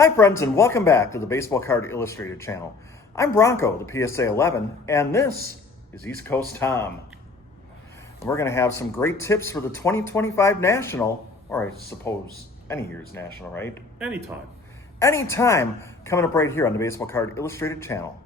Hi friends, and welcome back to the Baseball Card Illustrated channel. I'm Bronko, the PSA 11, and this is East Coast Tom. And we're going to have some great tips for the 2025 National, or I suppose any year's National, right? Anytime, coming up right here on the Baseball Card Illustrated channel.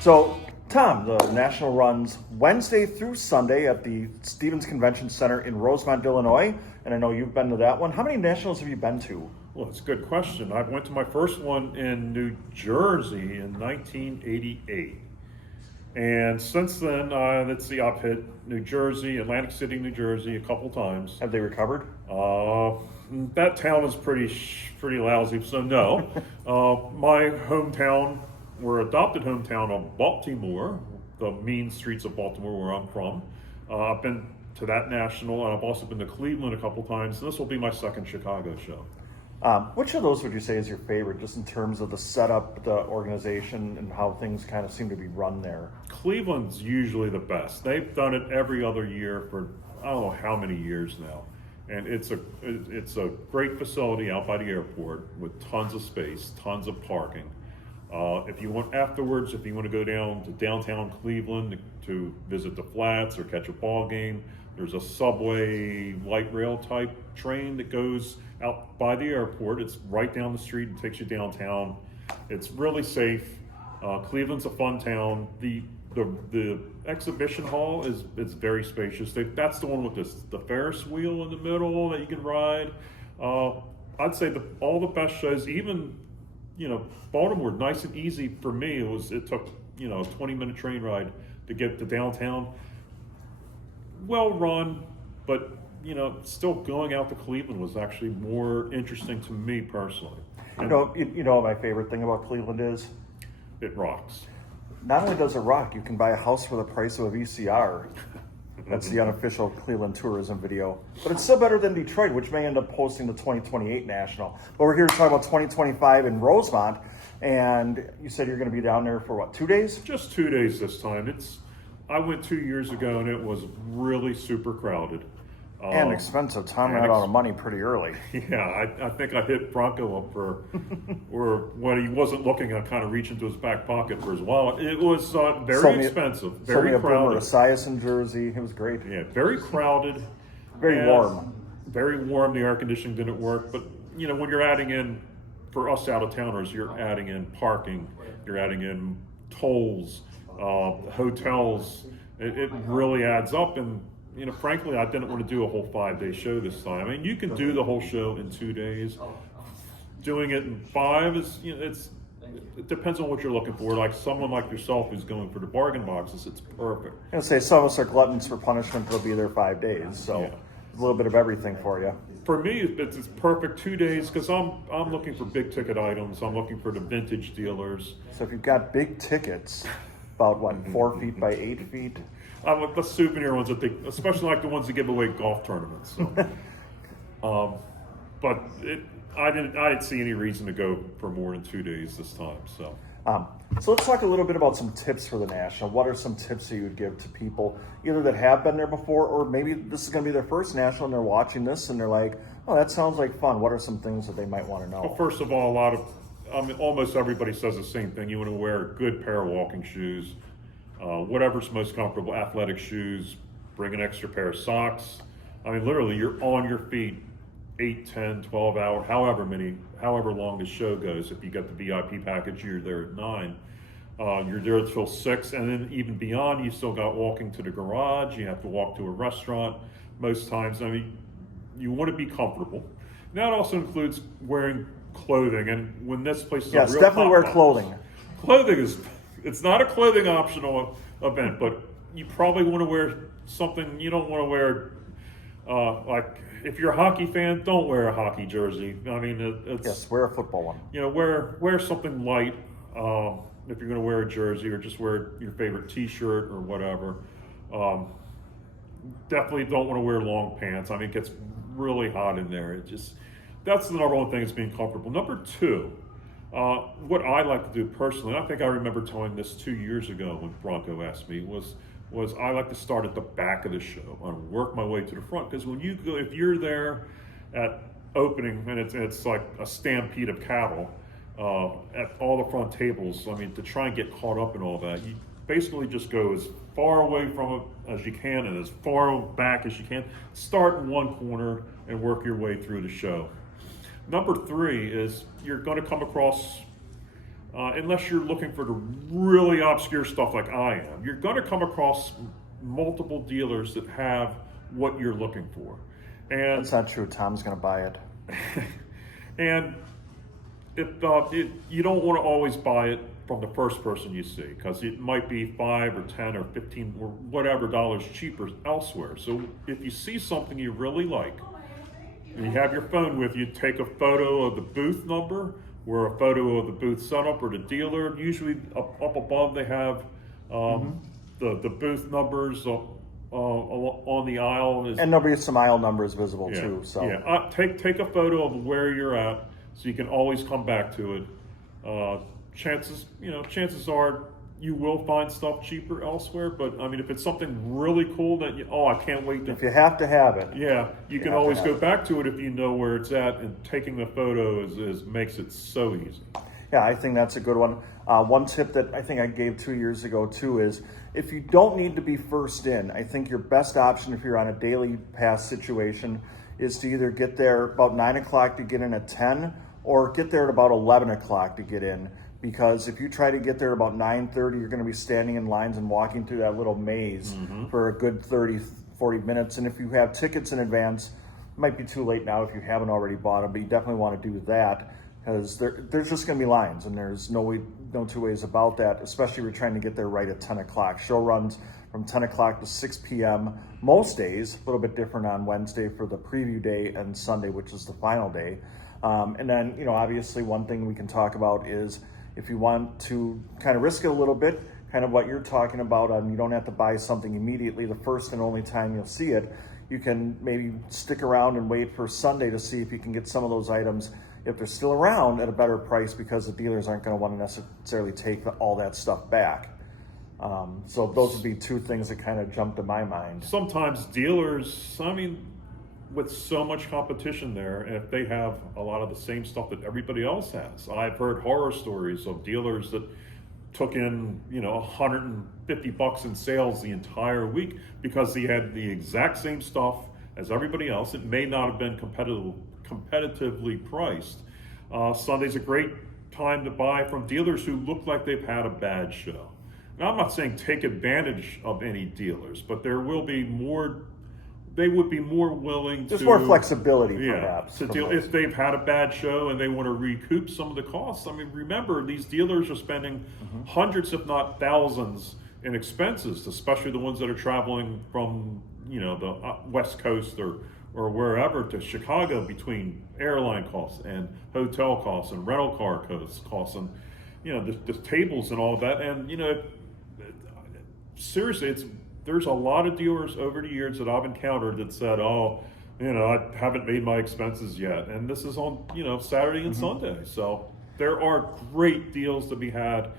So, Tom, the National runs Wednesday through Sunday at the Stevens Convention Center in Rosemont, Illinois, and I know you've been to that one. How many Nationals have you been to? Well, it's a good question. I went to my first one in New Jersey in 1988. And since then, I've hit New Jersey, Atlantic City, New Jersey a couple times. Have they recovered? That town is pretty lousy, so no. My hometown, we're adopted hometown of Baltimore, the mean streets of Baltimore where I'm from. I've been to that National, and I've also been to Cleveland a couple times. And this will be my second Chicago show. Which of those would you say is your favorite, just in terms of the setup, the organization, and how things kind of seem to be run there? Cleveland's usually the best. They've done it every other year for I don't know how many years now. And it's a great facility out by the airport with tons of space, tons of parking. If you want to go down to downtown Cleveland to visit the flats or catch a ball game, there's a subway light rail type train that goes out by the airport. It's right down the street and takes you downtown. It's really safe. Cleveland's a fun town. The exhibition hall is very spacious. That's the one with the Ferris wheel in the middle that you can ride. I'd say all the best shows, even Baltimore, nice and easy for me. It took a 20-minute train ride to get to downtown. Well run, but still going out to Cleveland was actually more interesting to me personally. You know what my favorite thing about Cleveland is? It rocks. Not only does it rock, you can buy a house for the price of a VCR. That's the unofficial Cleveland tourism video. But it's still better than Detroit, which may end up hosting the 2028 National. But we're here to talk about 2025 in Rosemont. And you said you're going to be down there for what, 2 days? Just 2 days this time. I went 2 years ago and it was really super crowded. And expensive. Tom ran out of money pretty early. Yeah, I think I hit Bronko up or when he wasn't looking, I kind of reached into his back pocket for his wallet. It was very expensive, very crowded. A Esiason jersey. It was great. Yeah, very crowded. Very warm. Very warm. The air conditioning didn't work. But, when you're adding in, for us out-of-towners, you're adding in parking, you're adding in tolls, hotels. It really adds up. And frankly, I didn't want to do a whole 5-day show this time. I mean, you can do the whole show in 2 days. Doing it in 5 it depends on what you're looking for. Like someone like yourself who's going for the bargain boxes, it's perfect. I'm going to say some of us are gluttons for punishment. They'll be there 5 days. So yeah. A little bit of everything for you. For me, it's perfect 2 days because I'm looking for big ticket items. I'm looking for the vintage dealers. So if you've got big tickets, about 4 feet by 8 feet? I like the souvenir ones, especially like the ones that give away golf tournaments. So. But I didn't see any reason to go for more than 2 days this time. So let's talk a little bit about some tips for the National. What are some tips that you would give to people either that have been there before, or maybe this is going to be their first National and they're watching this and they're like, oh, that sounds like fun. What are some things that they might want to know? Well, first of all, almost everybody says the same thing. You want to wear a good pair of walking shoes. Whatever's most comfortable, athletic shoes, bring an extra pair of socks. I mean, literally, you're on your feet 8, 10, 12 hours, however long the show goes. If you got the VIP package, you're there at 9. You're there until 6, and then even beyond, you still got walking to the garage. You have to walk to a restaurant most times. I mean, you want to be comfortable. And that also includes wearing clothing, and when this place is a real definitely wear clothing. Clothing it's not a clothing optional event, but you probably want to wear something. You don't want to wear like if you're a hockey fan, don't wear a hockey jersey. I mean, it's Yes, wear a football one. wear something light if you're going to wear a jersey, or just wear your favorite T-shirt or whatever. Definitely don't want to wear long pants. I mean, it gets really hot in there. That's the number one thing, is being comfortable. Number two, what I like to do personally, I think I remember telling this 2 years ago when Bronko asked me, was I like to start at the back of the show and work my way to the front. Because when you go, if you're there at opening and it's like a stampede of cattle at all the front tables, I mean, to try and get caught up in all that, you basically just go as far away from it as you can and as far back as you can. Start in one corner and work your way through the show. Number three is you're going to come across, unless you're looking for the really obscure stuff like I am, you're going to come across multiple dealers that have what you're looking for. And That's not true. Tom's going to buy it. and you don't want to always buy it from the first person you see, because it might be 5 or 10 or 15 or whatever dollars cheaper elsewhere. So if you see something you really like, and you have your phone with you, take a photo of the booth number or a photo of the booth setup or the dealer. Usually up above they have the booth numbers on the aisle. And there'll be some aisle numbers visible Yeah, too. So yeah. Take a photo of where you're at, so you can always come back to it. Chances are you will find stuff cheaper elsewhere, but I mean, if it's something really cool that I can't wait to. if you have to have it, Yeah, you can have to always have go it. back to it if you know where it's at, and taking the photo is makes it so easy. yeah, I think that's a good one. One tip that I think I gave 2 years ago too is, if you don't need to be first in, I think your best option if you're on a daily pass situation is to either get there about 9 o'clock to get in at 10, or get there at about 11 o'clock to get in. Because if you try to get there about 9:30, you're going to be standing in lines and walking through that little maze for a good 30, 40 minutes. And if you have tickets in advance, it might be too late now if you haven't already bought them, but you definitely want to do that, because there's just going to be lines, and there's no two ways about that, especially if you're trying to get there right at 10 o'clock. Show runs from 10 o'clock to 6 p.m. most days, a little bit different on Wednesday for the preview day and Sunday, which is the final day. And then, obviously one thing we can talk about is, if you want to kind of risk it a little bit, kind of what you're talking about, you don't have to buy something immediately the first and only time you'll see it. You can maybe stick around and wait for Sunday to see if you can get some of those items, if they're still around, at a better price, because the dealers aren't going to want to necessarily take all that stuff back. So those would be two things that kind of jump to my mind. Sometimes dealers, I mean, with so much competition there, and if they have a lot of the same stuff that everybody else has. I've heard horror stories of dealers that took in, $150 in sales the entire week because he had the exact same stuff as everybody else. It may not have been competitively priced. Sunday's a great time to buy from dealers who look like they've had a bad show. Now, I'm not saying take advantage of any dealers, but there will be more. They would be more willing There's to. more flexibility, perhaps. To deal if they've had a bad show and they want to recoup some of the costs. I mean, remember, these dealers are spending hundreds, if not thousands, in expenses, especially the ones that are traveling from the West Coast or wherever to Chicago, between airline costs and hotel costs and rental car costs and the tables and all of that. And seriously, there's a lot of dealers over the years that I've encountered that said, I haven't made my expenses yet. And this is on, Saturday and Sunday. So there are great deals to be had.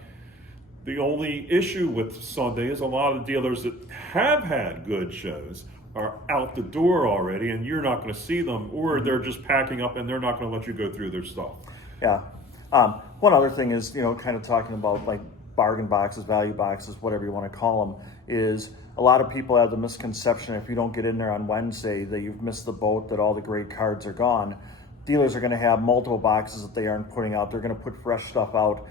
The only issue with Sunday is a lot of dealers that have had good shows are out the door already, and you're not going to see them, or they're just packing up and they're not going to let you go through their stuff. Yeah. One other thing is, kind of talking about like bargain boxes, value boxes, whatever you want to call them, is a lot of people have the misconception if you don't get in there on Wednesday that you've missed the boat, that all the great cards are gone. Dealers are going to have multiple boxes that they aren't putting out. They're going to put fresh stuff out,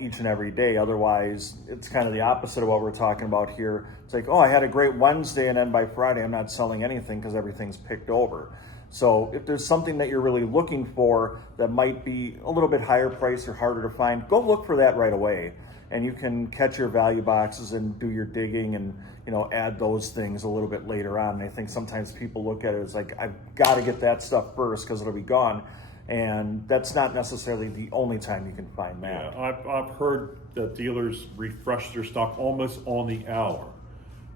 each and every day. Otherwise, it's kind of the opposite of what we're talking about here. It's like, I had a great Wednesday, and then by Friday I'm not selling anything because everything's picked over. So if there's something that you're really looking for that might be a little bit higher price or harder to find, go look for that right away. and you can catch your value boxes and do your digging and, you know, add those things a little bit later on. And I think sometimes people look at it as like, I've got to get that stuff first because it'll be gone. And that's not necessarily the only time you can find that. Yeah, I've heard that dealers refresh their stock almost on the hour.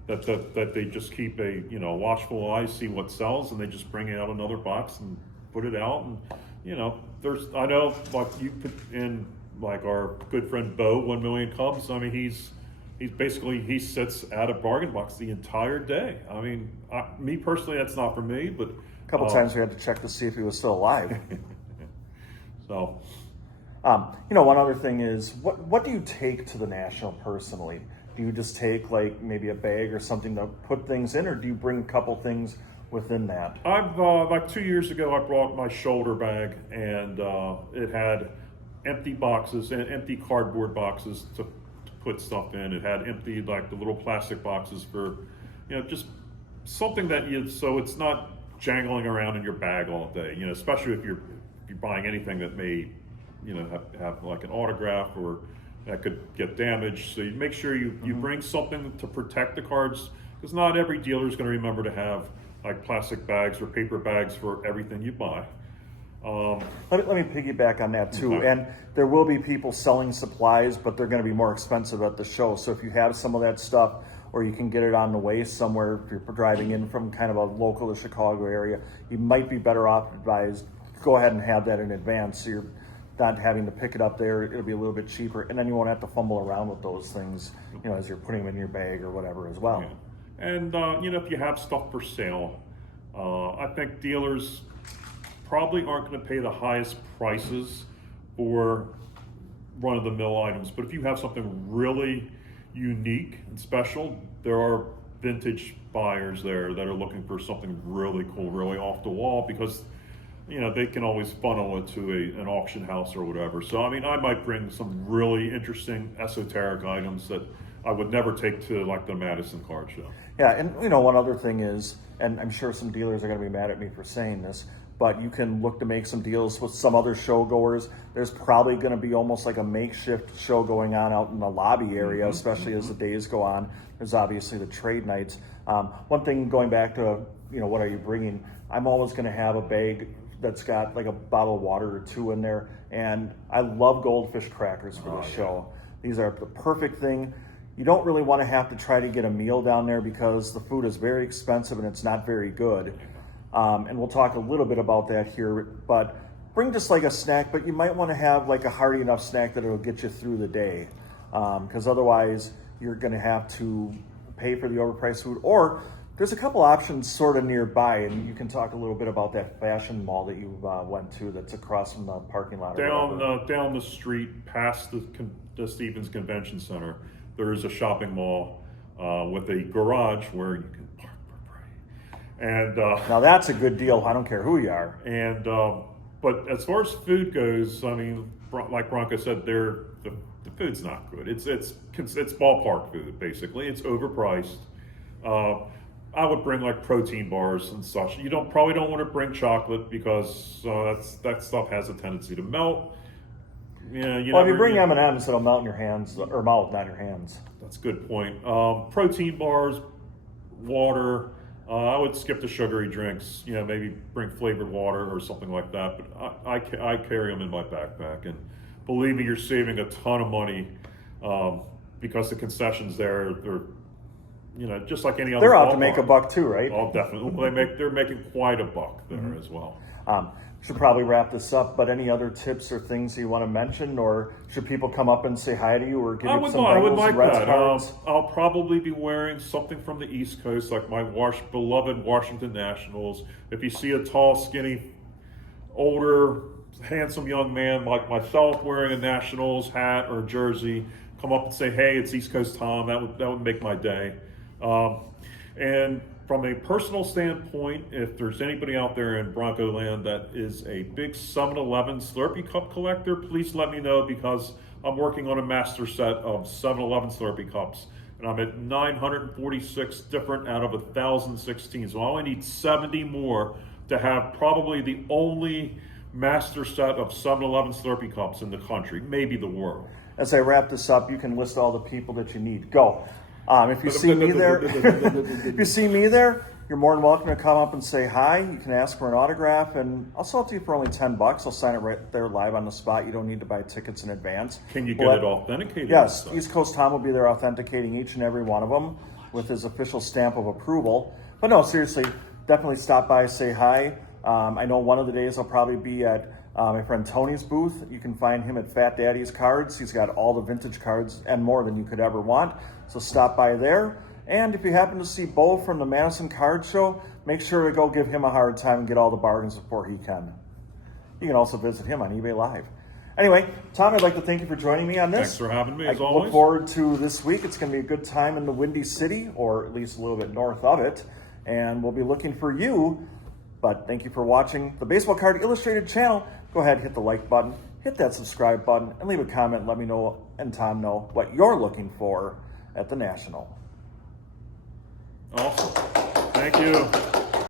That they just keep a, you know, watchful eye, see what sells, and they just bring out another box and put it out. And, you know, I know, like you put in, like our good friend Bo, 1 Million Cubs. I mean, he sits at a bargain box the entire day. I mean, me personally, that's not for me, but A couple times we had to check to see if he was still alive. So, you know, one other thing is, what do you take to the National personally? Do you just take like maybe a bag or something to put things in, or do you bring a couple things within that? I've like 2 years ago, I brought my shoulder bag, and it had empty boxes and empty cardboard boxes to put stuff in. It had empty, like the little plastic boxes for, you know, just something that so it's not jangling around in your bag all day. You know, especially if you're buying anything that may, you know, have like an autograph or that could get damaged. So you make sure you bring something to protect the cards, because not every dealer is going to remember to have like plastic bags or paper bags for everything you buy. Let me piggyback on that too. Okay. And there will be people selling supplies, but they're going to be more expensive at the show. So if you have some of that stuff, or you can get it on the way somewhere, if you're driving in from kind of a local to Chicago area, you might be better off advised, go ahead and have that in advance. So you're not having to pick it up there. It'll be a little bit cheaper, and then you won't have to fumble around with those things, you know, as you're putting them in your bag or whatever as well. Yeah. And you know, if you have stuff for sale, I think dealers probably aren't going to pay the highest prices for run-of-the-mill items. But if you have something really unique and special, there are vintage buyers there that are looking for something really cool, really off the wall, because, you know, they can always funnel it to an auction house or whatever. So, I mean, I might bring some really interesting esoteric items that I would never take to like the Madison Card Show. Yeah, and you know, one other thing is, and I'm sure some dealers are going to be mad at me for saying this, but you can look to make some deals with some other show goers. There's probably going to be almost like a makeshift show going on out in the lobby area, especially as the days go on. There's obviously the trade nights. One thing, going back to, you know, what are you bringing? I'm always going to have a bag that's got like a bottle of water or two in there, and I love goldfish crackers for the show. These are the perfect thing. You don't really want to have to try to get a meal down there because the food is very expensive and it's not very good. And we'll talk a little bit about that here, but bring just like a snack, but you might want to have like a hearty enough snack that it'll get you through the day. Because otherwise you're going to have to pay for the overpriced food, or there's a couple options sort of nearby, and you can talk a little bit about that fashion mall that you went to that's across from the parking lot. Down the street past the Stevens Convention Center, there is a shopping mall with a garage where you can park for free. And now that's a good deal. I don't care who you are. And but as far as food goes, I mean, like Bronko said, the food's not good. It's ballpark food basically. It's overpriced. I would bring like protein bars and such. You probably don't want to bring chocolate because that stuff has a tendency to melt. Yeah, if you bring M&Ms, it'll melt in your hands, or mouth, not your hands. That's a good point. Protein bars, water. I would skip the sugary drinks. You know, maybe bring flavored water or something like that. But I carry them in my backpack, and believe me, you're saving a ton of money because the concessions there, they're, you know, just like any other. They're out to make a buck too, right? Oh, definitely. They're making quite a buck there as well. Should probably wrap this up, but any other tips or things you want to mention, or should people come up and say hi to you or give you some I would Bengals like Reds that. cards? I'll probably be wearing something from the East Coast, like my beloved Washington Nationals. If you see a tall, skinny, older, handsome young man like myself wearing a Nationals hat or jersey, come up and say, "Hey, it's East Coast Tom." That would make my day. And from a personal standpoint, if there's anybody out there in Bronco land that is a big 7-Eleven Slurpee cup collector, please let me know, because I'm working on a master set of 7-Eleven Slurpee cups, and I'm at 946 different out of 1,016. So I only need 70 more to have probably the only master set of 7-Eleven Slurpee cups in the country, maybe the world. as I wrap this up, you can list all the people that you need. Go. If you see me there, if you see me there, you're more than welcome to come up and say hi. You can ask for an autograph, and I'll sell it to you for only $10. I'll sign it right there live on the spot. You don't need to buy tickets in advance. Can you get it authenticated? Yes, East Coast Tom will be there authenticating each and every one of them with his official stamp of approval. But no, seriously, definitely stop by, say hi. I know one of the days I'll probably be at my friend Tony's booth. You can find him at Fat Daddy's Cards. He's got all the vintage cards and more than you could ever want. So stop by there. And if you happen to see Bo from the Madison Card Show, make sure to go give him a hard time and get all the bargains before he can. You can also visit him on eBay Live. Anyway, Tom, I'd like to thank you for joining me on this. Thanks for having me, as I always. look forward to this week. It's going to be a good time in the Windy City, or at least a little bit north of it. And we'll be looking for you. But thank you for watching the Baseball Card Illustrated channel. Go ahead, hit the like button, hit that subscribe button, and leave a comment. Let me know and Tom know what you're looking for at the National. Awesome. Thank you.